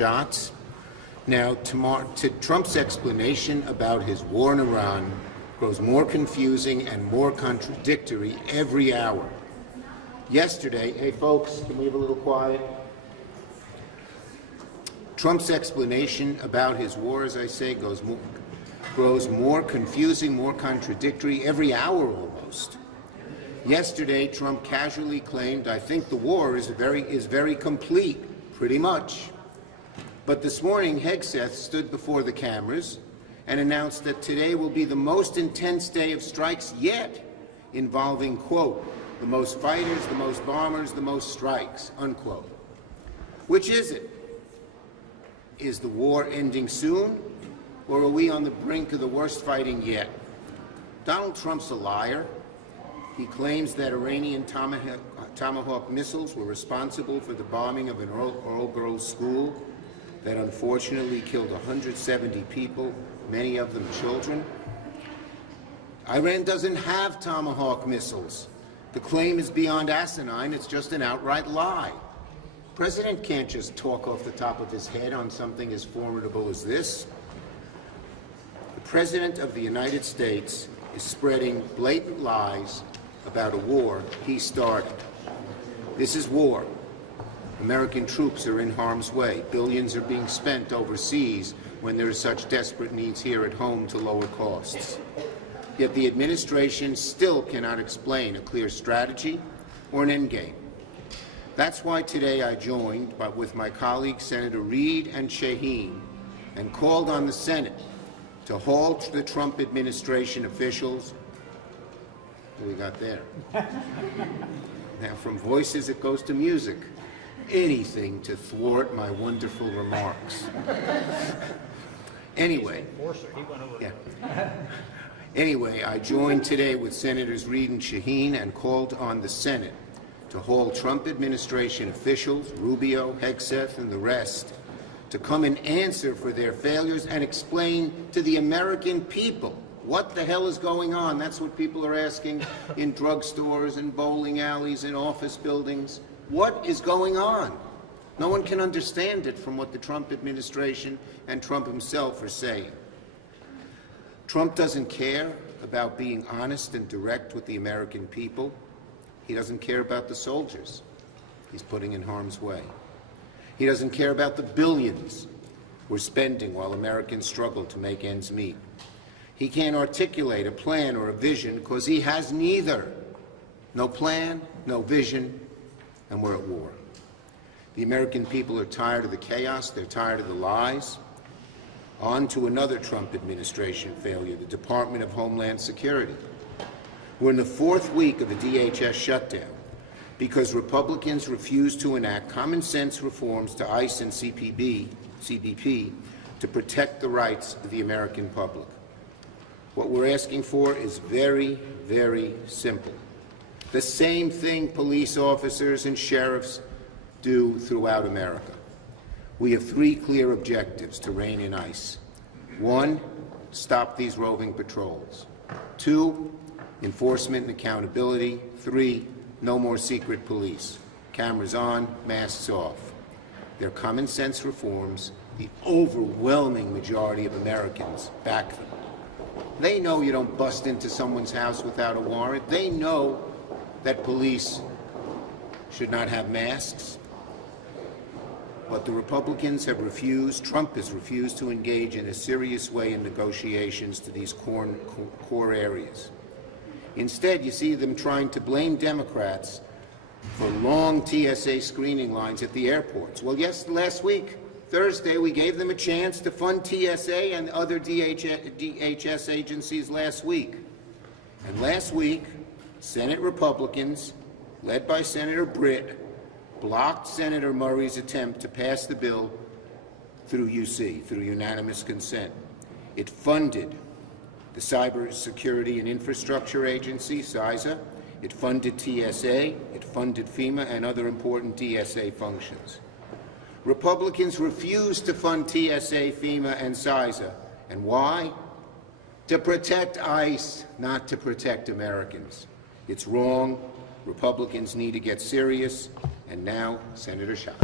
shots. Now, Trump's explanation about his war in Iran grows more confusing and more contradictory every hour. Yesterday, hey folks, can we have a little quiet? Trump's explanation about his war, as I say, grows more confusing, more contradictory every hour almost. Yesterday, Trump casually claimed, I think the war is very complete, pretty much. But this morning, Hegseth stood before the cameras and announced that today will be the most intense day of strikes yet, involving, quote, the most fighters, the most bombers, the most strikes, unquote. Which is it? Is the war ending soon, or are we on the brink of the worst fighting yet? Donald Trump's a liar. He claims that Iranian Tomahawk missiles were responsible for the bombing of an all-girls school that unfortunately killed 170 people, many of them children. Iran doesn't have Tomahawk missiles. The claim is beyond asinine. It's just an outright lie. The president can't just talk off the top of his head on something as formidable as this. The President of the United States is spreading blatant lies about a war he started. This is war. American troops are in harm's way. Billions are being spent overseas when there are such desperate needs here at home to lower costs. Yet the administration still cannot explain a clear strategy or an endgame. That's why today I joined with my colleagues Senator Reid and Shaheen and called on the Senate to halt the Trump administration officials. What do we got there? Now from voices it goes to music. Anything to thwart my wonderful remarks. Anyway, I joined today with Senators Reid and Shaheen and called on the Senate to hold Trump administration officials, Rubio, Hegseth, and the rest, to come and answer for their failures and explain to the American people what the hell is going on. That's what people are asking in drugstores and bowling alleys and office buildings. What is going on? No one can understand it from what the Trump administration and Trump himself are saying. Trump doesn't care about being honest and direct with the American people. He doesn't care about the soldiers he's putting in harm's way. He doesn't care about the billions we're spending while Americans struggle to make ends meet. He can't articulate a plan or a vision because he has neither. No plan, no vision, and we're at war. The American people are tired of the chaos. They're tired of the lies. On to another Trump administration failure, the Department of Homeland Security. We're in the fourth week of a DHS shutdown because Republicans refuse to enact common-sense reforms to ICE and CBP to protect the rights of the American public. What we're asking for is very, very simple. The same thing police officers and sheriffs do throughout America. We have three clear objectives to rein in ICE. One, stop these roving patrols. Two, enforcement and accountability. Three, no more secret police. Cameras on, masks off. They're common sense reforms. The overwhelming majority of Americans back them. They know you don't bust into someone's house without a warrant. They know that police should not have masks. But the Republicans have refused, Trump has refused to engage in a serious way in negotiations to these core areas. Instead, you see them trying to blame Democrats for long TSA screening lines at the airports. Well, yes, last week, Thursday, we gave them a chance to fund TSA and other DHS agencies last week. And last week, Senate Republicans, led by Senator Britt, blocked Senator Murray's attempt to pass the bill through UC, through unanimous consent. It funded the Cybersecurity and Infrastructure Agency, CISA. It funded TSA. It funded FEMA and other important DSA functions. Republicans refused to fund TSA, FEMA, and CISA. And why? To protect ICE, not to protect Americans. It's wrong. Republicans need to get serious. And now, Senator Schumer.